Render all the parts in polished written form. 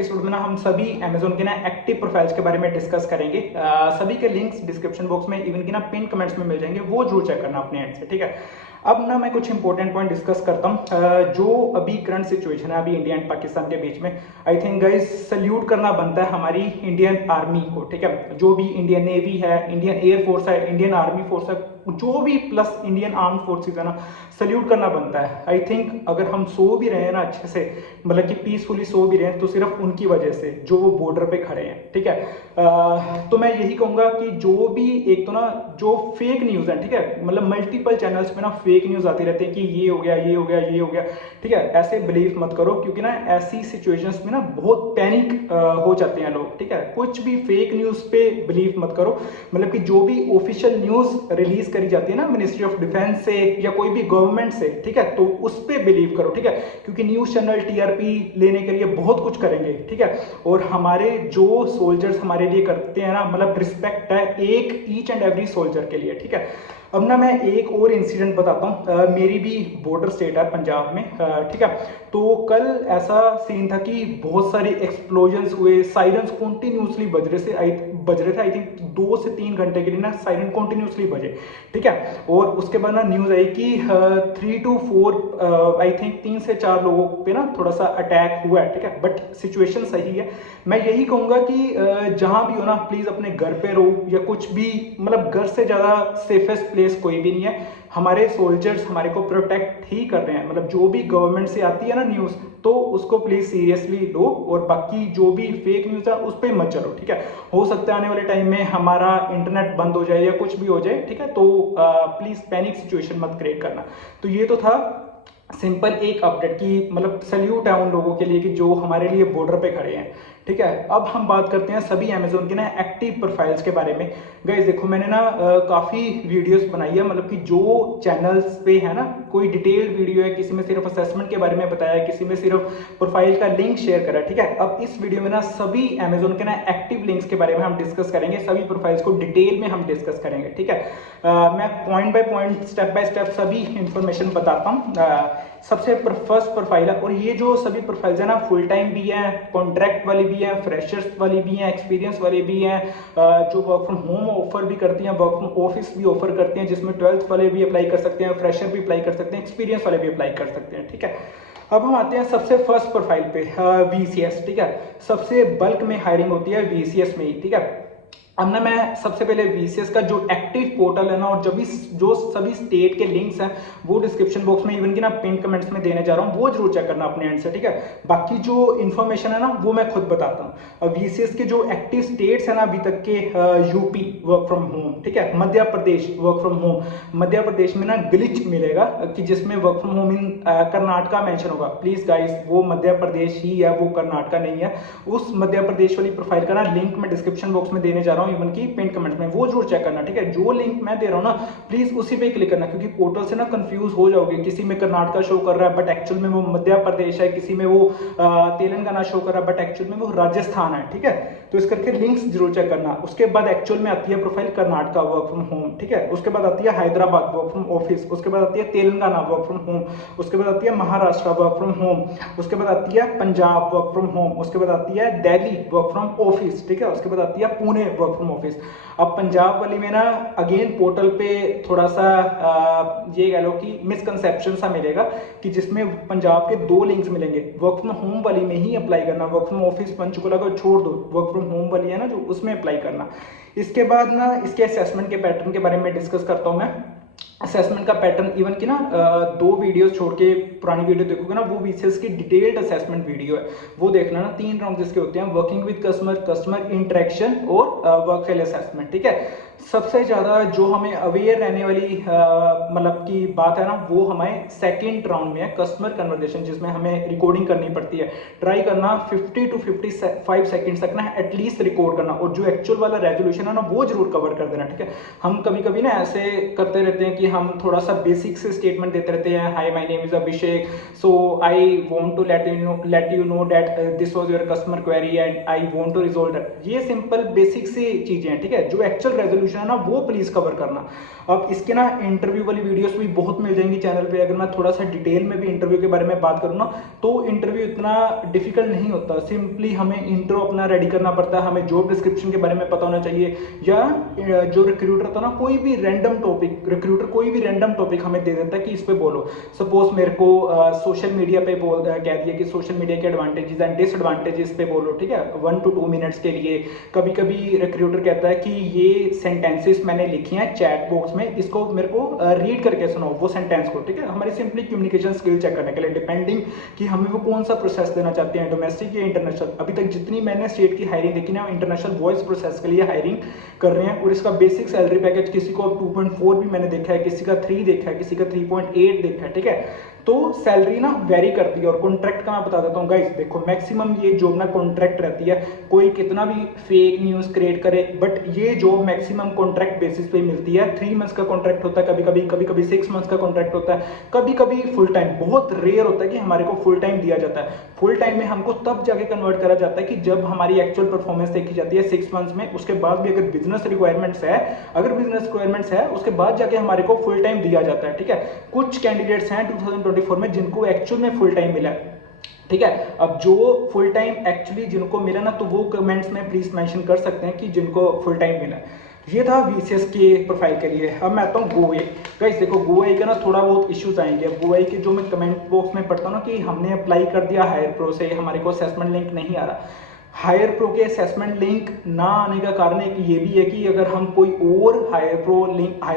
Episode में ना हम सभी अमेजोन के ना एक्टिव प्रोफाइल्स के बारे में डिस्कस करेंगे। सभी के लिंक्स डिस्क्रिप्शन बॉक्स में, इवन की ना पिन कमेंट्स में मिल जाएंगे, वो जरूर चेक करना अपने एंड से, ठीक है। अब ना मैं कुछ इंपॉर्टेंट पॉइंट डिस्कस करता हूँ जो अभी करंट सिचुएशन है अभी इंडिया एंड पाकिस्तान के बीच में। आई थिंक गाइस सल्यूट करना बनता है हमारी इंडियन आर्मी को, ठीक है। जो भी इंडियन नेवी है, इंडियन एयरफोर्स है, इंडियन आर्मी फोर्स है, जो भी प्लस इंडियन आर्म फोर्सेज है ना, सल्यूट करना बनता है। आई थिंक अगर हम सो भी रहे हैं ना अच्छे से, मतलब कि पीसफुली सो भी रहे हैं, तो सिर्फ उनकी वजह से जो वो बॉर्डर पे खड़े हैं, ठीक है। तो मैं यही कहूंगा कि जो भी एक तो ना जो फेक न्यूज़ है, ठीक है, मतलब मल्टीपल चैनल्स पे ना फेक न्यूज़ आती रहती है कि ये हो गया, ये हो गया, ये हो गया, ठीक है। ऐसे बिलीव मत करो, क्योंकि ना ऐसी सिचुएशंस में ना बहुत पैनिक हो जाते हैं लोग, ठीक है। कुछ भी फेक न्यूज़ पे बिलीव मत करो, मतलब कि जो भी ऑफिशियल न्यूज़ रिलीज करी जाती है ना मिनिस्ट्री ऑफ डिफेंस से या कोई भी गवर्नमेंट से, ठीक है, तो उस पर बिलीव करो, ठीक है। क्योंकि न्यूज़ चैनल टीआरपी लेने के लिए बहुत कुछ करेंगे, ठीक है। और हमारे जो सोल्जर्स हमारे लिए करते हैं ना, मतलब रिस्पेक्ट है एक ईच एंड एवरी सोल्जर के लिए, ठीक है। अब ना मैं एक और इंसिडेंट बताता हूँ। मेरी भी बॉर्डर स्टेट है पंजाब में, ठीक है। तो कल ऐसा सीन था कि बहुत सारे एक्सप्लोजन्स हुए, साइरन्स कॉन्टिन्यूसली बज रहे थे। आई थिंक 2 से 3 घंटे के लिए ना साइरन कॉन्टिन्यूसली बजे, ठीक है। और उसके बाद ना न्यूज़ आई कि 3 to 4 आई थिंक 3 से 4 लोगों पे ना थोड़ा सा अटैक हुआ है, ठीक है। बट सिचुएशन सही है। मैं यही कहूँगा कि जहाँ भी हो ना, प्लीज़ अपने घर पे रहो, या कुछ भी, मतलब घर से ज़्यादा सेफेस्ट प्लेस कोई भी नहीं है। हमारे सोल्जर्स हमारे को प्रोटेक्ट ही कर रहे हैं, मतलब जो भी गवर्नमेंट से आती है ना न्यूज़, तो उसको प्लीज़ सीरियसली लो, और बाकी जो भी फेक न्यूज़ है उस पर मत चलो, ठीक है। हो सकता है आने वाले टाइम में हमारा इंटरनेट बंद हो जाए या कुछ भी हो जाए, ठीक है। तो प्लीज़ पैनिक सिचुएशन मत क्रिएट करना। तो ये तो था सिंपल एक अपडेट की, मतलब सल्यूट है उन लोगों के लिए कि जो हमारे लिए बॉर्डर पे खड़े हैं, ठीक है। अब हम बात करते हैं सभी अमेजोन के ना एक्टिव प्रोफाइल्स के बारे में। गाइस देखो, मैंने ना काफ़ी वीडियोस बनाई है, मतलब कि जो चैनल्स पे है ना, कोई डिटेल्ड वीडियो है, किसी में सिर्फ असेसमेंट के बारे में बताया है, किसी में सिर्फ प्रोफाइल का लिंक शेयर करा, ठीक है। अब इस वीडियो में ना सभी अमेजोन के ना एक्टिव लिंक्स के बारे में हम डिस्कस करेंगे, सभी प्रोफाइल्स को डिटेल में हम डिस्कस करेंगे, ठीक है। मैं point by point, step by step सभी इंफॉर्मेशन बताता हूँ। सबसे फर्स्ट प्रोफाइल है, और ये जो सभी प्रोफाइल्स है ना, फुल टाइम भी है, कॉन्ट्रैक्ट वाली भी है, फ्रेशर्स वाली भी हैं, एक्सपीरियंस वाली भी हैं, जो वर्क फ्रॉम होम ऑफर भी करती हैं, वर्क फ्रॉम ऑफिस भी ऑफर करती हैं, जिसमें 12th वाले भी अप्लाई कर सकते हैं, फ्रेशर भी अप्लाई कर सकते हैं, एक्सपीरियंस वाले भी अप्लाई कर सकते हैं, ठीक है। अब हम आते हैं सबसे फर्स्ट प्रोफाइल पे, वीसीएस, ठीक है। सबसे बल्क में हायरिंग होती है वीसीएस में ही, ठीक है। अब ना मैं सबसे पहले वीसीएस का जो एक्टिव पोर्टल है ना, और जो सभी स्टेट के लिंक्स हैं, वो डिस्क्रिप्शन बॉक्स में, इवन की ना पिन कमेंट्स में देने जा रहा हूँ, वो जरूर चेक करना अपने एंड से, ठीक है। बाकी जो इन्फॉर्मेशन है ना, वो मैं खुद बताता हूँ। अब वीसीएस के जो एक्टिव स्टेट्स हैं ना अभी तक के, यूपी वर्क फ्रॉम होम, ठीक है, Madhya Pradesh work from home. Madhya Pradesh में ना ग्लिच मिलेगा कि जिसमें work from home in Karnataka mention होगा। प्लीज गाइस, वो मध्य प्रदेश ही है, वो कर्नाटका नहीं है। उस मध्य प्रदेश वाली प्रोफाइल का ना लिंक मैं डिस्क्रिप्शन बॉक्स में देने जा रहा हूँ, इवन की पिन कमेंट में, वो जरूर चेक करना, ठीक है। जो लिंक मैं दे रहा हूँ ना, प्लीज उसी पे क्लिक करना, क्योंकि पोर्टल से ना कंफ्यूज हो जाओगे। किसी में कर्नाटका शो कर रहा है बट एक्चुअल में वो मध्य प्रदेश है, किसी में वो तेलंगाना शो कर रहा है बट एक्चुअल में वो राजस्थान है, ठीक है। तो इस करके लिंक्स जरूर चेक करना। उसके बाद एक्चुअल में आती है profile Karnataka work from home, ठीक है। उसके बाद आती है हैदराबाद वर्क फ्रॉम ऑफिस, उसके बाद आती है तेलंगाना वर्क फ्रॉम होम, उसके बाद आती है महाराष्ट्र वर्क फ्रॉम होम, उसके बाद आती है पंजाब वर्क फ्रॉम होम, उसके बाद आती है दिल्ली वर्क फ्रॉम ऑफिस, ठीक है। उसके बाद आती है पुणे वर्क फ्रॉम ऑफिस। अब पंजाब वाली में ना अगेन पोर्टल पे थोड़ा सा ये कह लो कि मिसकंसेप्शन सा मिलेगा, कि जिसमें पंजाब के 2 लिंक्स मिलेंगे। वर्क फ्रॉम होम वाली में ही अप्लाई करना, वर्क फ्रॉम ऑफिस पंचकुला को छोड़ दो, वर्क फ्रॉम होम वाली है ना जो, उसमें अप्लाई करना। इसके बाद ना इसके असेसमेंट के पैटर्न के बारे में डिस्कस करता हूँ मैं। असेसमेंट का पैटर्न, इवन की ना 2 वीडियोस छोड़ के पुरानी वीडियो देखोगे ना, वो वीसीएस की डिटेल्ड असेसमेंट वीडियो है, वो देखना ना। 3 राउंड जिसके होते हैं, working with customer, customer interaction और वर्क फेल असेसमेंट, ठीक है। सबसे ज़्यादा जो हमें अवेयर रहने वाली मतलब की बात है ना, वो हमें सेकेंड राउंड में है, कस्टमर कन्वर्सेशन, जिसमें हमें रिकॉर्डिंग करनी पड़ती है। ट्राई करना 50 to 55 सेकेंड्स तक ना एटलीस्ट रिकॉर्ड करना, और जो एक्चुअल वाला रेजोल्यूशन है ना, वो जरूर कवर कर देना, ठीक है। हम कभी कभी ना ऐसे करते रहते हैं कि हम थोड़ा सा बेसिक से स्टेटमेंट देते रहते हैं, hi my name is Abhishek, so I want to let you know that this was your customer query and I want to resolve that. ये सिंपल बेसिक सी चीजें हैं, ठीक है। जो एक्चुअल रेजोल्यूशन है ना वो प्लीज कवर करना। अब इसके ना इंटरव्यू वाली वीडियोस भी बहुत मिल जाएंगी चैनल पे। अगर मैं थोड़ा सा डिटेल में भी इंटरव्यू के बारे में बात करूँ ना, तो इंटरव्यू इतना डिफिकल्ट नहीं होता। सिंपली हमें इंट्रो अपना रेडी करना पड़ता है, हमें जॉब डिस्क्रिप्शन के बारे में पता होना चाहिए, या जो रिक्रूटर था ना, कोई भी रैंडम टॉपिक, रिक्रूटर कोई भी रैंडम टॉपिक हमें दे देता है कि इस पे बोलो। सपोज मेरे को सोशल मीडिया पे कह दिया कि सोशल मीडिया के एडवांटेजेस एंड डिसएडवांटेजेस पे बोलो, ठीक है, 1 to 2 मिनट्स के लिए। कभी कभी रिक्रूटर कहता है कि ये सेंटेंसेस मैंने लिखी हैं चैट बॉक्स में, इसको मेरे को रीड करके सुनाओ वो सेंटेंस को, ठीक है। हमारी सिंपली कम्युनिकेशन स्किल चेक करने के लिए, डिपेंडिंग कि हमें वो कौन सा प्रोसेस देना चाहते हैं, डोमेस्टिक या इंटरनेशनल। अभी तक जितनी मैंने स्टेट की हायरिंग देखी ना, इंटरनेशनल वॉइस प्रोसेस के लिए हायरिंग कर रहे हैं, और इसका बेसिक सैलरी पैकेज किसी को 2.4 भी मैंने देखा है, किसी का 3 देखा है, किसी का 3.8 देखा है, ठीक है। तो सैलरी ना वेरी करती है। और कॉन्ट्रैक्ट का मैं बता देता हूँ गाइस, देखो मैक्सिमम ये जॉब ना कॉन्ट्रैक्ट रहती है। कोई कितना भी फेक न्यूज क्रिएट करे, बट ये जॉब मैक्सिमम कॉन्ट्रैक्ट बेसिस पे मिलती है। 3 मंथ्स का कॉन्ट्रैक्ट होता है, कभी कभी 6 मंथ्स का कॉन्ट्रैक्ट होता है, कभी कभी फुल टाइम। बहुत रेयर होता है कि हमारे को फुल टाइम दिया जाता है। फुल टाइम में हमको तब जाके कन्वर्ट करा जाता है कि जब हमारी एक्चुअल परफॉर्मेंस देखी जाती है 6 मंथ्स में। उसके बाद भी अगर बिजनेस रिक्वायरमेंट्स है, उसके बाद जाके हमारे को फुल टाइम दिया जाता है, ठीक है। कुछ कैंडिडेट्स हैं 2024 में जिनको एक्चुअल में फुल टाइम मिला है, ठीक है। अब जो फुल टाइम एक्चुअली जिनको मिला ना, तो वो कमेंट्स में प्लीज मेंशन कर सकते हैं कि जिनको फुल टाइम मिला। ये था VCS के प्रोफाइल के लिए। अब मैं आता हूँ GoA। गाइस देखो GoA का ना थोड़ा बहुत इश्यूज आएंगे। अब GoA के जो मैं कमेंट बॉक्स में पढ़ता हूँ ना कि हमने अप्लाई कर दिया हायर प्रो से, हमारे को असेसमेंट लिंक नहीं आ रहा। हायर प्रो के असेसमेंट लिंक ना आने का कारण एक ये भी है कि अगर हम कोई और हायर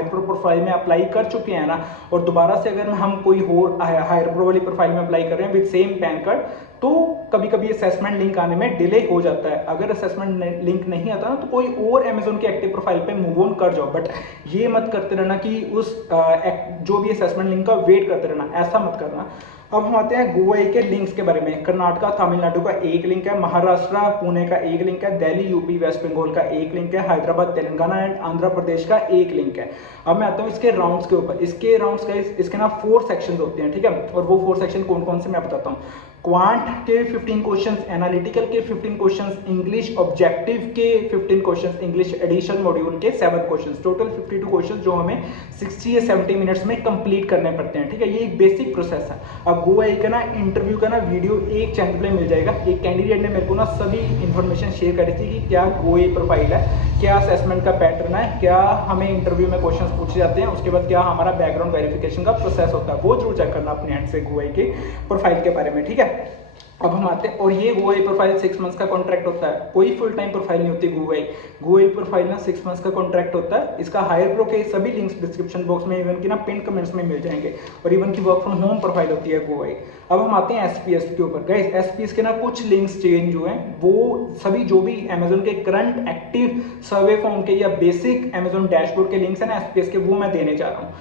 प्रो प्रोफाइल में अप्लाई कर चुके हैं ना, और दोबारा से अगर हम कोई और हायर प्रो वाली प्रोफाइल में अप्लाई कर रहे हैं विद सेम पैन कार्ड, तो कभी कभी असेसमेंट लिंक आने में डिले हो जाता है। अगर असेसमेंट लिंक नहीं आता ना, तो कोई और अमेजोन के एक्टिव प्रोफाइल पे मूव ऑन कर जाओ। बट ये मत करते रहना कि उस जो भी असेसमेंट लिंक का वेट करते रहना, ऐसा मत करना। अब हम आते हैं GoA के लिंक्स के बारे में। कर्नाटका तमिलनाडु का एक लिंक है, महाराष्ट्र पुणे का एक लिंक है, दिल्ली यूपी वेस्ट बंगाल का एक लिंक है, हैदराबाद तेलंगाना एंड आंध्र प्रदेश का एक लिंक है। अब मैं आता हूँ इसके राउंड्स के ऊपर। इसके राउंड्स का इसके ना 4 सेक्शंस होते हैं, ठीक है। और वो 4 सेक्शन कौन कौन से मैं बताता हूँ। क्वांट के 15 क्वेश्चंस, एनालिटिकल के 15 क्वेश्चंस, इंग्लिश ऑब्जेक्टिव के 15 क्वेश्चंस, इंग्लिश एडिशन मॉड्यूल के 7 क्वेश्चंस, टोटल 52 क्वेश्चंस जो हमें 60 या 70 मिनट्स में कंप्लीट करने पड़ते हैं, ठीक है। ये एक बेसिक प्रोसेस है। अब GoA का ना इंटरव्यू का ना वीडियो एक चैनल पे मिल जाएगा। एक कैंडिडेट ने मेरे को ना सभी इंफॉर्मेशन शेयर करी थी कि क्या GoA प्रोफाइल है, क्या असेसमेंट का पैटर्न है, क्या हमें इंटरव्यू में क्वेश्चंस पूछे जाते हैं, उसके बाद क्या हमारा बैकग्राउंड वेरिफिकेशन का प्रोसेस होता है। वो जरूर चेक करना अपने हैंड से GoA के प्रोफाइल के बारे में, ठीक है। अब हम आते हैं, और ये GoA प्रोफाइल 6 मंथ्स का कॉन्ट्रैक्ट होता है, कोई फुल टाइम प्रोफाइल नहीं होती GoA प्रोफाइल ना 6 मंथ्स का कॉन्ट्रैक्ट होता है। इसका हायर प्रो के सभी लिंक्स डिस्क्रिप्शन बॉक्स में, इवन की ना पिन कमेंट्स में मिल जाएंगे, और इवन की वर्क फ्रॉम होम प्रोफाइल होती है GoA। अब हम आते हैं SPS के ऊपर। गाइस SPS के ना कुछ लिंक्स चेंज हुए हैं, वो सभी जो भी अमेजोन के करंट एक्टिव सर्वे फॉर्म के या बेसिक अमेजोन डैशबोर्ड के लिंक्स है ना SPS के, वो मैं देने जा रहा हूँ।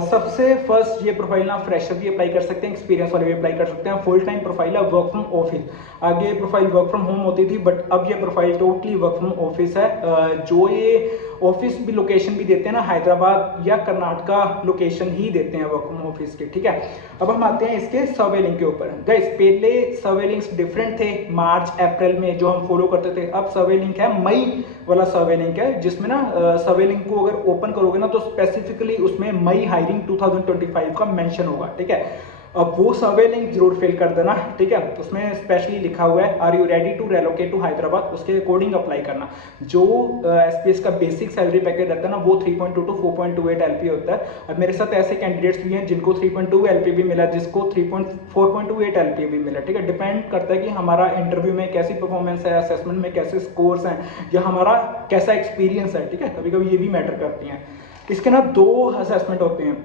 सबसे फर्स्ट ये प्रोफाइल ना फ्रेशर भी अप्लाई कर सकते हैं, एक्सपीरियंस वाले भी अप्लाई कर सकते हैं। फुल टाइम प्रोफाइल है, वर्क फ्रॉम ऑफिस। आगे ये प्रोफाइल वर्क फ्रॉम होम होती थी, बट अब ये profile totally work from office है। जो ये ऑफिस भी लोकेशन भी देते हैं ना, हैदराबाद या कर्नाटका लोकेशन ही देते हैं वर्क फ्रॉम ऑफिस के, ठीक है। अब हम आते हैं इसके सर्वे लिंक के ऊपर। गाइस पहले सर्वे लिंक्स डिफरेंट थे, मार्च अप्रैल में जो हम फॉलो करते थे। अब सर्वे लिंक है मई वाला सर्वे लिंक है, जिसमें ना सर्वे लिंक को अगर ओपन करोगे ना, तो स्पेसिफिकली उसमें मई हायरिंग 2025 का मेंशन होगा, ठीक है। अब वो सर्वे लिंक जरूर फिल कर देना, ठीक है। उसमें स्पेशली लिखा हुआ है are you ready to relocate to Hyderabad, उसके अकॉर्डिंग अप्लाई करना। जो SPS का बेसिक सैलरी पैकेज रहता है ना, वो 3.2 to 4.28 LP होता है। अब मेरे साथ ऐसे कैंडिडेट्स भी हैं जिनको 3.2 LP भी मिला, जिसको 4.28 LP भी मिला, ठीक है। डिपेंड करता है कि हमारा इंटरव्यू में कैसी परफॉर्मेंस है, असेसमेंट में कैसे स्कोर्स हैं, या हमारा कैसा एक्सपीरियंस है, ठीक है। कभी कभी ये भी मैटर करती हैं। इसके ना 2 असेसमेंट होते हैं।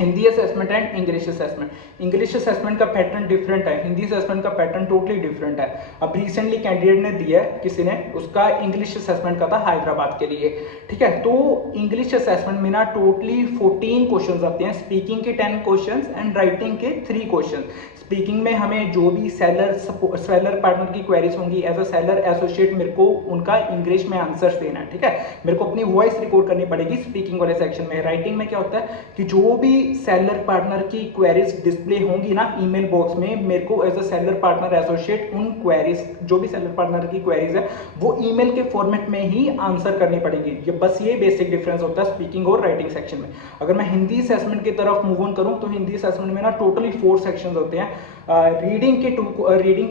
Hindi assessment and English assessment. English assessment का पैटर्न डिफरेंट है, हिंदी असेसमेंट का पैटर्न टोटली डिफरेंट है। अब रिसेंटली कैंडिडेट ने दिया है, किसी ने, उसका इंग्लिश असेसमेंट का था हैदराबाद के लिए, ठीक है। तो इंग्लिश असेसमेंट में ना टोटली 14 क्वेश्चन आते हैं, स्पीकिंग के 10 क्वेश्चन एंड राइटिंग के 3 क्वेश्चन। स्पीकिंग में हमें जो भी सेलर पार्टनर की क्वेरीज होंगी एज अ सेलर एसोसिएट, मेरे को उनका इंग्लिश में आंसर्स देना है, ठीक है। मेरे को अपनी वॉइस रिकॉर्ड करनी पड़ेगी स्पीकिंग वाले सेक्शन में। राइटिंग में क्या होता है कि जो भी सेलर पार्टनर की क्वेरीज डिस्प्ले होंगी ना ईमेल बॉक्स में, मेरे को as a seller partner associate उन क्वेरीज, जो भी सेलर पार्टनर की क्वेरीज है, वो ईमेल के फॉर्मेट में ही आंसर करनी पड़ेगी। ये बस ये बेसिक डिफरेंस होता है स्पीकिंग और राइटिंग सेक्शन में। अगर मैं हिंदी असेसमेंट की तरफ मूव ऑन करूं तो हिंदी असेसमेंट में ना टोटली 4 सेक्शंस होते हैं। रीडिंग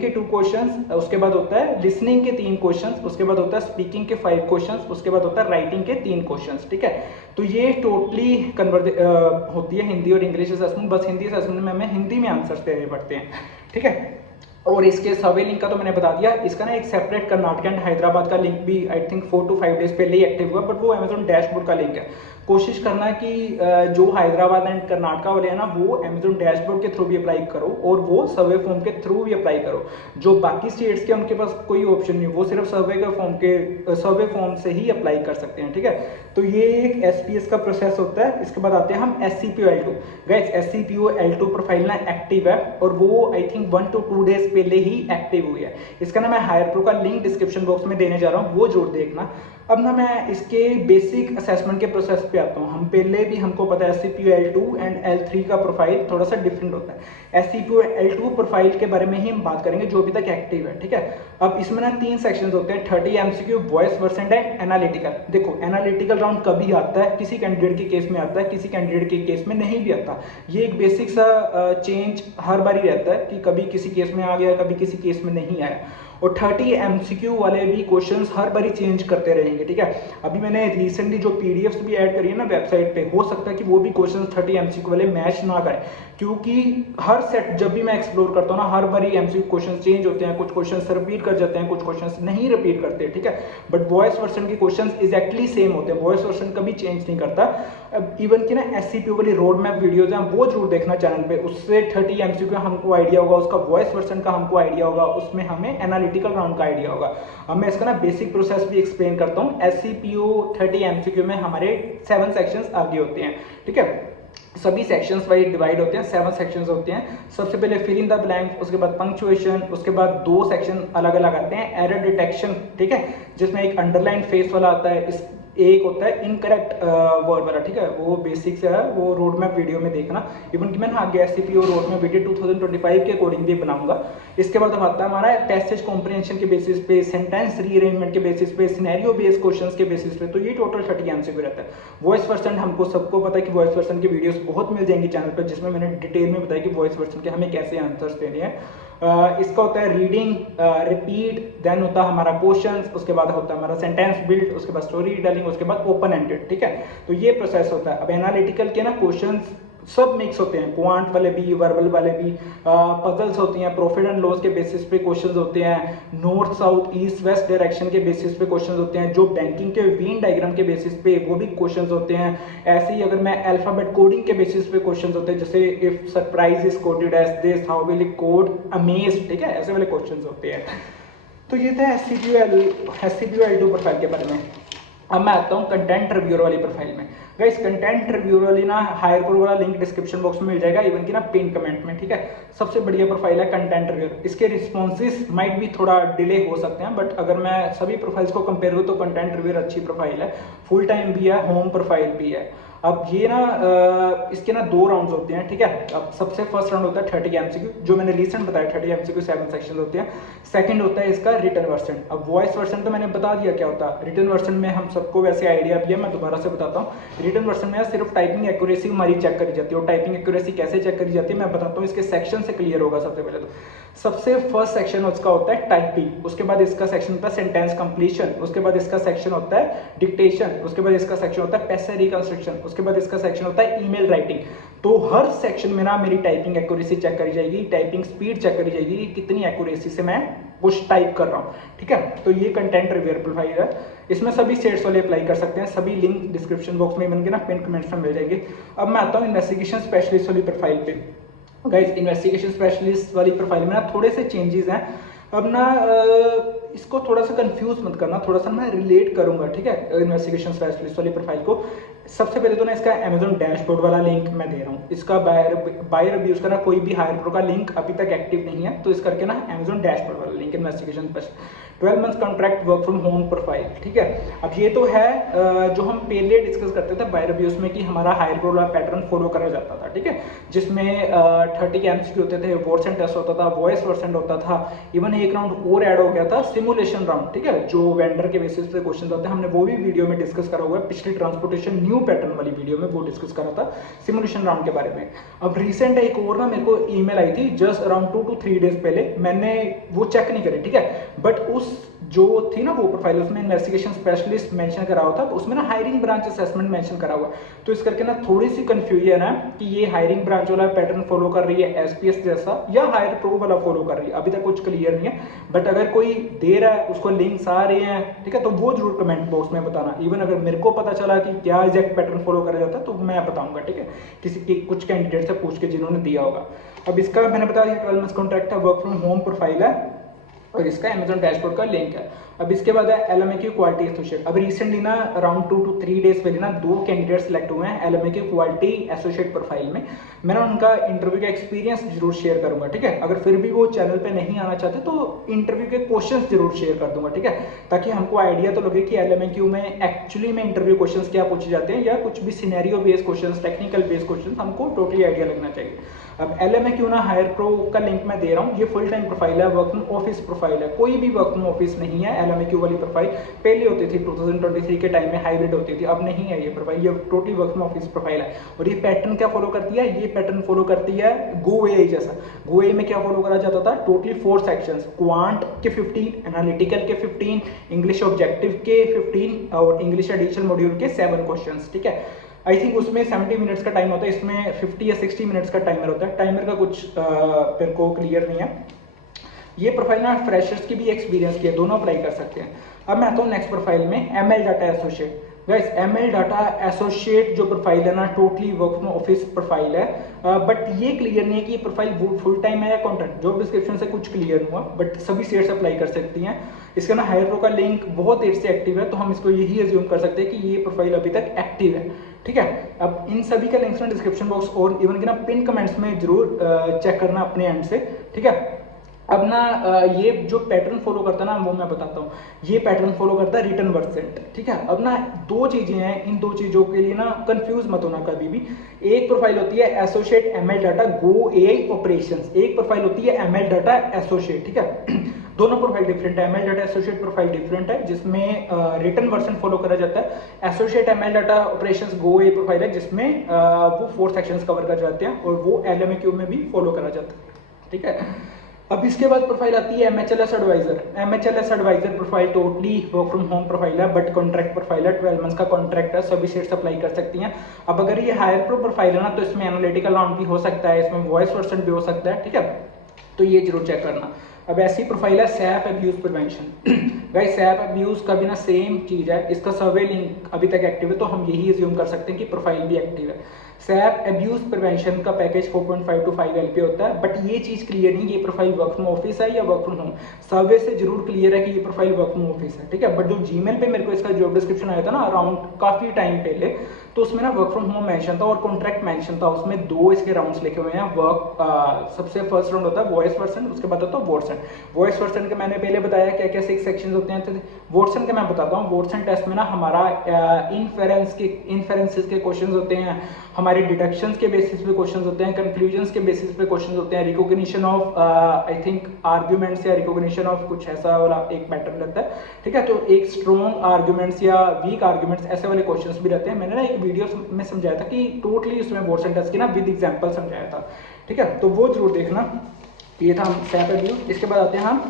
के 2 क्वेश्चंस, उसके बाद होता है लिसनिंग के 3 क्वेश्चंस, उसके बाद होता है स्पीकिंग के 5 क्वेश्चंस, उसके बाद होता है राइटिंग के 3 क्वेश्चंस, ठीक है। तो ये टोटली होती है हिंदी और इंग्लिश असेसमेंट। बस हिंदी असेसमेंट में हमें हिंदी में आंसर्स देने पड़ते हैं, ठीक है। और इसके सर्वे लिंक का तो मैंने बता दिया, इसका ना एक सेपरेट कर्नाटक एंड हैदराबाद का लिंक भी आई थिंक 4 to 5 डेज पहले ही एक्टिव हुआ, बट वो अमेजोन डैशबोर्ड का लिंक है। कोशिश करना कि जो हैदराबाद एंड कर्नाटक वाले हैं ना, वो अमेजोन डैशबोर्ड के थ्रू भी अप्लाई करो और वो सर्वे फॉर्म के थ्रू भी अप्लाई करो। जो बाकी स्टेट्स के उनके पास कोई ऑप्शन नहीं, वो सिर्फ सर्वे फॉर्म से ही अप्लाई कर सकते हैं, ठीक है। तो ये एक एसपीएस का प्रोसेस होता है। इसके बाद आते हैं हम एससीपीओ L2। गाइस एससीपीओ L2 प्रोफाइल ना एक्टिव है और वो आई थिंक 1 to 2 डेज पहले ही एक्टिव हुई है। इसका ना मैं हायर प्रो का लिंक डिस्क्रिप्शन बॉक्स में देने जा रहा हूँ, वो जरूर देखना। अब ना मैं इसके बेसिक असेसमेंट के प्रोसेस पे आता हूँ। हम पहले भी हमको पता है एससीपीओ L2 एंड L3 का प्रोफाइल थोड़ा सा डिफरेंट होता है। एससीपीओ L2 प्रोफाइल के बारे में ही हम बात करेंगे, जो अभी तक एक्टिव है, ठीक है। अब इसमें ना 3 सेक्शंस होते हैं, 30 MCQ, voice Versant and analytical. देखो एनालिटिकल राउंड कभी आता है, किसी कैंडिडेट के केस में आता है, किसी कैंडिडेट के केस में नहीं भी आता। ये एक बेसिक सा चेंज हर बार ही रहता है कि कभी किसी केस में आ गया, कभी किसी केस में नहीं आया। और 30 एमसीक्यू वाले भी क्वेश्चंस हर बारी चेंज करते रहेंगे, ठीक है। अभी मैंने रिसेंटली जो पीडीएफ्स भी ऐड करी है ना वेबसाइट पे, हो सकता है कि वो भी क्वेश्चंस 30 एमसीक्यू वाले मैच ना करें, क्योंकि हर सेट जब भी मैं एक्सप्लोर करता हूँ ना, हर बारी एमसीक्यू क्वेश्चन चेंज होते हैं, कुछ क्वेश्चंस रिपीट कर जाते हैं, कुछ क्वेश्चंस नहीं रिपीट करते, ठीक है। बट वॉइस वर्जन के क्वेश्चंस एग्जैक्टली सेम होते हैं, वॉइस वर्जन कभी चेंज नहीं करता। इवन की ना एससीपीओ वाली रोड मैप वीडियोज हैं, वो जरूर देखना चैनल पे, उससे 30 एमसीक्यू का हमको आइडिया होगा, उसका वॉइस वर्जन का हमको आइडिया होगा, उसमें हमें एनालिटिकल राउंड का आइडिया होगा। अब मैं इसका ना बेसिक प्रोसेस भी एक्सप्लेन करता हूँ। एससीपीओ 30 एमसीक्यू में हमारे 7 सेक्शंस आगे होते हैं, ठीक है। सभी सेक्शंस वाइज डिवाइड होते हैं, 7 सेक्शंस होते हैं। सबसे पहले फिल इन द ब्लैंक, उसके बाद पंक्चुएशन, उसके बाद 2 सेक्शन अलग अलग आते हैं, एरर डिटेक्शन, ठीक है, जिसमें एक अंडरलाइन फेस वाला आता है, इस एक होता है इनकरेक्ट वर्ड वाला, ठीक है। वो बेसिक से है, वो रोड मैप वीडियो में देखना। इवन कि मैंने आगे एससीपीओ रोड मैप वीडियो 2025 के अकॉर्डिंग भी बनाऊंगा। इसके बाद अब आता है हमारा पैसेज कॉम्प्रिहेंशन के बेसिस पे, सेंटेंस रीअरेंजमेंट के बेसिस पे, सिनेरियो बेस्ड क्वेश्चंस के बेसिस पे। तो ये टोटल 30 एमसीक्यू रहता है। वॉइस वर्जन हमको सबको पता है कि वॉइस वर्जन की वीडियोस बहुत मिल जाएंगी चैनल पर, जिसमें मैंने डिटेल में बताया कि वॉइस वर्जन के हमें कैसे आंसर्स देने हैं। इसका होता है रीडिंग, रिपीट, देन होता है हमारा क्वेश्चंस, उसके बाद होता है हमारा सेंटेंस बिल्ड, उसके बाद स्टोरी टेलिंग, उसके बाद ओपन एंडेड, ठीक है। तो ये प्रोसेस होता है। अब एनालिटिकल के ना क्वेश्चंस सब मिक्स होते हैं, क्वांट वाले भी, वर्बल वाले भी, पजल्स होती हैं, प्रॉफिट एंड लॉस के बेसिस पे क्वेश्चंस होते हैं, north south east west direction के बेसिस पे क्वेश्चंस होते हैं, जो बैंकिंग के वेन डायग्राम के बेसिस पे वो भी क्वेश्चंस होते हैं। ऐसे ही अगर मैं अल्फाबेट कोडिंग के बेसिस पे क्वेश्चंस होते हैं, जैसे if surprise is coded as this, how will it code amazed, ठीक है, ऐसे वाले क्वेश्चंस होते हैं। तो ये था एससीपीओ L2 प्रोफाइल के बारे में। अब मैं आता हूँ कंटेंट रिव्यूअर वाली प्रोफाइल में। गाइस कंटेंट रिव्यूअर वाली ना हायर प्रो वाला लिंक डिस्क्रिप्शन बॉक्स में मिल जाएगा, इवन की ना पिन कमेंट में, ठीक है। सबसे बढ़िया प्रोफाइल है कंटेंट रिव्यूअर। इसके रिस्पॉन्सेस माइट भी थोड़ा डिले हो सकते हैं, बट अगर मैं सभी प्रोफाइल्स को कंपेयर करूँ तो कंटेंट रिव्यूअर अच्छी प्रोफाइल है, फुल टाइम भी है, होम प्रोफाइल भी है। अब ये ना इसके ना 2 राउंड्स होते हैं, ठीक है। अब सबसे फर्स्ट राउंड होता है 30 एमसीक्यू, जो मैंने रिसेंट बताया 30 एमसीक्यू 7 सेक्शन होते हैं। सेकंड होता है इसका रिटन वर्जन। अब वॉइस वर्जन तो मैंने बता दिया क्या होता है। रिटन वर्जन में हम सबको वैसे आइडिया भी है, मैं दोबारा से बताता हूँ। रिटन वर्जन में सिर्फ टाइपिंग एक्यूरेसी हमारी चेक करी जाती है, और टाइपिंग एक्यूरेसी कैसे चेक करी जाती है मैं बताता हूँ, इसके सेक्शन से क्लियर होगा सबसे पहले। तो सबसे फर्स्ट सेक्शन उसका होता है टाइपिंग, उसके बाद इसका सेक्शन होता है सेंटेंस कंप्लीशन, उसके बाद इसका सेक्शन होता है डिक्टेशन, उसके बाद इसका सेक्शन होता है पैसे रिकंस्ट्रक्शन, उसके बाद इसका सेक्शन होता है ईमेल राइटिंग। तो हर सेक्शन में ना मेरी टाइपिंग एक्यूरेसी चेक करी जाएगी, टाइपिंग स्पीड चेक करी जाएगी, कितनी एक्यूरेसी से मैं कुछ टाइप कर रहा हूँ, ठीक है। तो ये कंटेंट रिव्यूअर प्रोफाइल है, इसमें सभी स्टेट्स वाले अप्लाई कर सकते हैं, सभी लिंक डिस्क्रिप्शन बॉक्स में बन के ना पिन कमेंट्स में मिल जाएंगे। अब मैं आता हूँ इन्वेस्टिगेशन स्पेशलिस्ट वाली प्रोफाइल पे। गाइस इन्वेस्टिगेशन स्पेशलिस्ट वाली प्रोफाइल में ना थोड़े से चेंजेस हैं। अब ना इसको थोड़ा सा कंफ्यूज मत करना, थोड़ा सा मैं रिलेट करूंगा, ठीक है, इन्वेस्टिगेशन स्पेशलिस्ट वाली प्रोफाइल को। सबसे पहले तो ना इसका अमेजॉन डैशबोर्ड वाला लिंक मैं दे रहा हूँ, इसका बायर रिव्यूज का ना कोई भी हायर प्रो का लिंक अभी तक एक्टिव नहीं है, तो इस करके ना अमेजॉन डैशबोर्ड वाला link investigation specialist 12 month contract work from home profile, ठीक है। अब ये तो है जो हम पहले डिस्कस करते थे बाय रिव्यूज में कि हमारा हायर प्रो वाला पैटर्न फॉलो करा जाता था, ठीक है, जिसमें 30 एमसीक्यू होते थे, वर्ड्स एंड टेस्ट होता था, वॉइस वर्सेंट होता था, इवन एक राउंड और ऐड हो गया था सिमुलेशन राउंड, ठीक है, जो वेंडर के बेसिस पे क्वेश्चन होते हैं, हमने वो भी वीडियो में डिस्कस करा हुआ है, पिछली ट्रांसपोर्टेशन न्यू पैटर्न वाली वीडियो में वो डिस्कस करा था सिमुलेशन राउंड के बारे में। अब रिसेंट एक और ना मेरे को ईमेल आई थी जस्ट अराउंड 2 to 3 डेज पहले, मैंने वो चेक नहीं करी, ठीक है, बट उस जो थी ना वो प्रोफाइल उसमें इन्वेस्टिगेशन स्पेशलिस्ट मेंशन करा हुआ था, उसमें ना हायरिंग ब्रांच असेसमेंट मेंशन करा हुआ, तो इस करके ना थोड़ी सी कंफ्यूजन है कि ये हायरिंग ब्रांच वाला पैटर्न फॉलो कर रही है एसपीएस जैसा या हायर प्रो वाला फॉलो कर रही है, अभी तक कुछ क्लियर नहीं है। बट अगर कोई दे रहा है उसको लिंक्स आ रहे हैं, ठीक है, तो वो जरूर कमेंट बॉक्स में बताना। इवन अगर मेरे को पता चला कि क्या एग्जैक्ट पैटर्न फॉलो करा जाता है तो मैं बताऊंगा, ठीक है, किसी की कुछ कैंडिडेट से पूछ के जिन्होंने दिया होगा। अब इसका मैंने बता दिया 12 मंथ कॉन्ट्रैक्ट है, वर्क फ्रॉम होम प्रोफाइल है और इसका अमेजॉन डैशबोर्ड का लिंक है। अब इसके बाद है एलएमएक्यू क्वालिटी एसोसिएट। अब रिसेंटली ना अराउंड 2 to 3 डेज पहले ना 2 कैंडिडेट सेलेक्ट हुए हैं एलएमएक्यू क्वालिटी एसोसिएट प्रोफाइल में। मैं ना उनका इंटरव्यू का एक्सपीरियंस जरूर शेयर करूंगा, ठीक है, अगर फिर भी वो चैनल पे नहीं आना चाहते तो इंटरव्यू के क्वेश्चंस जरूर शेयर कर दूंगा, ठीक है, ताकि हमको आइडिया तो लगे कि एलएमएक्यू में एक्चुअली में इंटरव्यू क्वेश्चंस क्या पूछे जाते हैं, या कुछ भी scenario based questions, technical based questions, हमको टोटली आइडिया लगना चाहिए। अब एलएमएक्यू ना हायर प्रो का लिंक मैं दे रहा हूँ, ये फुल टाइम प्रोफाइल है, वर्क फ्रॉम ऑफिस प्रोफाइल है, कोई भी वर्क फ्रॉम ऑफिस नहीं है। एलएमएक्यू वाली प्रोफाइल पहले होती थी 2023 के टाइम में, हाइब्रिड होती थी, अब नहीं है ये प्रोफाइल, ये totally work from office profile है। और ये पैटर्न क्या फॉलो करती है, ये पैटर्न फॉलो करती है गो एआई जैसा। गो एआई में क्या फॉलो करा जाता था, टोटली 4 सेक्शंस, क्वांट के 15, एनालिटिकल के 15, इंग्लिश ऑब्जेक्टिव के 15 और इंग्लिश एडिशनल मॉड्यूल के 7 क्वेश्चंस, ठीक है। आई थिंक उसमें 70 मिनट्स का टाइम होता है, इसमें 50 या 60 मिनट्स का टाइमर होता है, टाइमर का कुछ मेरे को क्लियर नहीं है। ये प्रोफाइल ना फ्रेशर्स की भी एक्सपीरियंस की है, दोनों अप्लाई कर सकते हैं। अब मैं आता हूँ नेक्स्ट प्रोफाइल में ML data associate. Guys ML data associate जो प्रोफाइल है ना totally work from office profile है, बट ये क्लियर नहीं है कि ये प्रोफाइल फुल टाइम है या कॉन्ट्रैक्ट, जॉब डिस्क्रिप्शन से कुछ क्लियर हुआ, बट सभी स्टेट्स अप्लाई कर सकती हैं। इसका ना हायर प्रो का लिंक बहुत देर से एक्टिव है, तो हम इसको यही एज्यूम कर सकते हैं कि ये प्रोफाइल अभी तक एक्टिव है, ठीक है। अब इन सभी का लिंक्स ना डिस्क्रिप्शन बॉक्स और इवन के ना पिन कमेंट्स में जरूर चेक करना अपने एंड से, ठीक है। अब ना ये जो पैटर्न फॉलो करता है ना वो मैं बताता हूँ, ये पैटर्न फॉलो करता है रिटर्न वर्सेंट, ठीक है। अब ना 2 चीजें हैं, इन 2 चीजों के लिए ना कंफ्यूज मत होना कभी भी। एक प्रोफाइल होती है एसोसिएट एमएल डाटा गो एआई ऑपरेशंस, एक प्रोफाइल होती है एमएल डाटा एसोसिएट, ठीक है। दोनों प्रोफाइल डिफरेंट है, ML data associate profile different है जिसमें रिटर्न वर्जन फॉलो करा जाता है। एसोसिएट एमएल डाटा ऑपरेशंस गो एआई प्रोफाइल है जिसमें वो 4 सेक्शंस कवर कर जाते हैं और वो एलएमएक्यू में भी फॉलो करा जाता है, ठीक है। अब इसके बाद प्रोफाइल आती है MHLS adviser. MHLS adviser profile totally work from home profile है, बट कॉन्ट्रैक्ट प्रोफाइल है, 12 मंथ्स का कॉन्ट्रैक्ट है, सभी सीट्स अप्लाई कर सकती हैं। अब अगर ये हायर प्रो प्रोफाइल है ना तो इसमें एनालिटिकल राउंड भी हो सकता है, इसमें वॉइस वर्सन भी हो सकता है, ठीक है, तो ये जरूर चेक करना। अब ऐसी प्रोफाइल है SAP abuse prevention. Guys SAP abuse का भी ना सेम चीज है, इसका सर्वे लिंक अभी तक एक्टिव है, तो हम यही अज्यूम कर सकते हैं कि प्रोफाइल भी एक्टिव है। सैप अब्यूज प्रिवेंशन का पैकेज 4.5 to 5 LP होता है, बट ये चीज क्लियर नहीं ये प्रोफाइल वर्क फ्रॉम ऑफिस है या वर्क फ्रॉम होम। सर्वे से जरूर क्लियर है कि ये प्रोफाइल वर्क फ्रॉम ऑफिस है, ठीक है, बट जो जीमेल पे मेरे को इसका जॉब डिस्क्रिप्शन आया था ना अराउंड काफी टाइम पहले, तो उसमें ना वर्क फ्रॉम होम मेंशन था और कॉन्ट्रैक्ट मेंशन था, उसमें 2 इसके राउंड्स लिखे हुए हैं। सबसे फर्स्ट राउंड होता है वॉइस वर्सन, उसके बाद होता है वॉटसन। वॉइस वर्सन के मैंने पहले बताया क्या क्या 6 सेक्शंस होते हैं, वॉटसन के मैं बताता हूँ। वॉटसन टेस्ट में ना हमारा इनफेरेंसेस के क्वेश्चंस होते हैं, हमारे डिडक्शंस के बेसिस पे क्वेश्चंस होते हैं, कंक्लूजन्स के बेसिस पे क्वेश्चंस होते हैं, recognition of I think arguments या रिकॉग्निशन ऑफ कुछ ऐसा वाला एक पैटर्न रहता है, ठीक है। तो एक स्ट्रॉन्ग आर्ग्यूमेंट्स या वीक आर्ग्यूमेंट्स ऐसे वाले क्वेश्चंस भी रहते हैं। मैंने ना एक वीडियो में समझाया था कि टोटली उसमें वॉटसन टेस्ट की ना विद एग्जांपल समझाया था, ठीक है, तो वो जरूर देखना। ये था सैप व्यू। इसके बाद आते हैं हम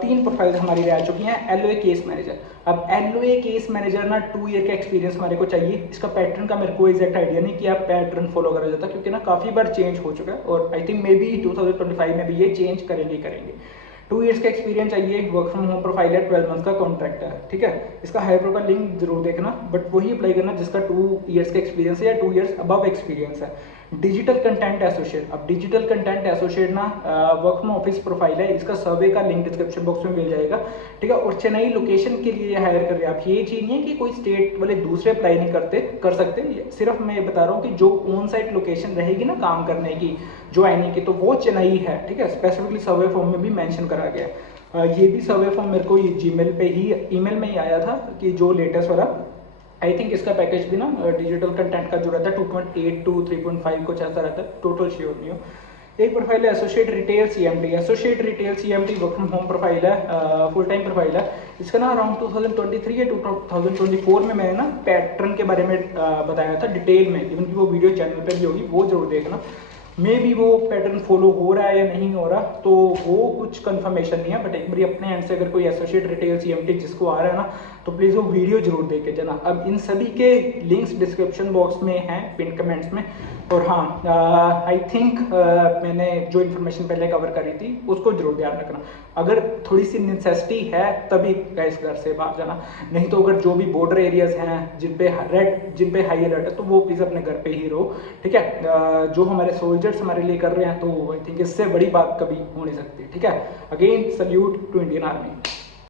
3 प्रोफाइल हमारी रह चुकी हैं। LOA case manager. अब एलओए केस मैनेजर ना 2 ईयर का एक्सपीरियंस हमारे को चाहिए। इसका पैटर्न का मेरे को एग्जैक्ट आइडिया नहीं कि आप पैटर्न फॉलो करा जाता, क्योंकि ना काफ़ी बार चेंज हो चुका है और आई थिंक मे बी 2025 में भी ये चेंज करेंगे। 2 ईयर्स का एक्सपीरियंस चाहिए, वर्क फ्रॉम होम प्रोफाइल है, 12 मंथ का कॉन्ट्रैक्ट है, ठीक है। इसका हायर प्रो का लिंक जरूर देखना, बट वही अप्लाई करना जिसका 2 ईयर्स का एक्सपीरियंस है या 2 ईयर्स अबव एक्सपीरियंस है। Digital content associate. अब डिजिटल कंटेंट एसोसिएट ना वर्क फ्रॉम ऑफिस प्रोफाइल है, इसका सर्वे का लिंक डिस्क्रिप्शन बॉक्स में मिल जाएगा, ठीक है। और चेन्नई लोकेशन के लिए हायर कर रहे हैं आप। ये चीज़ नहीं है कि कोई स्टेट वाले दूसरे अप्लाई नहीं कर सकते, सिर्फ मैं ये बता रहा हूँ कि जो ऑन साइट लोकेशन रहेगी ना काम करने की, ज्वाइनिंग की, तो वो चेन्नई है, ठीक है। स्पेसिफिकली सर्वे फॉर्म में भी मेंशन करा गया। ये भी सर्वे फॉर्म मेरे को जीमेल पे ही, ईमेल में ही आया था कि जो लेटेस्ट वाला, आई थिंक इसका पैकेज भी ना डिजिटल कंटेंट का जो रहता है 2.8 to 3.5 कुछ ऐसा रहता है, टोटल श्योर नहीं हो। एक प्रोफाइल है associate retail CMT. Associate retail CMT work from home profile है, फुल टाइम प्रोफाइल है। इसका ना अराउंड 2023 या 2024 में मैंने ना पैटर्न के बारे में बताया था डिटेल में, इवन की वो वीडियो चैनल पर भी होगी, वो जरूर देखना। मे भी वो पैटर्न फॉलो हो रहा है या नहीं हो रहा, तो वो कुछ कंफर्मेशन नहीं है, बट एक बार अपने एंड से अगर कोई एसोसिएट रिटेल सीएमटी जिसको आ रहा है ना, तो प्लीज़ वो वीडियो जरूर देख के जाना। अब इन सभी के लिंक्स डिस्क्रिप्शन बॉक्स में हैं, पिन कमेंट्स में। और हाँ, आई थिंक मैंने जो इन्फॉर्मेशन पहले कवर करी थी उसको जरूर ध्यान रखना। अगर थोड़ी सी नेसेसिटी है तभी गाइस घर से बाहर जाना, नहीं तो अगर जो भी बॉर्डर एरियाज हैं जिन पे हाई अलर्ट है, तो वो प्लीज़ अपने घर पे ही रहो, ठीक है। जो हमारे सोल्जर्स हमारे लिए कर रहे हैं, तो आई थिंक इससे बड़ी बात कभी हो नहीं सकती, ठीक है। Again salute to Indian army.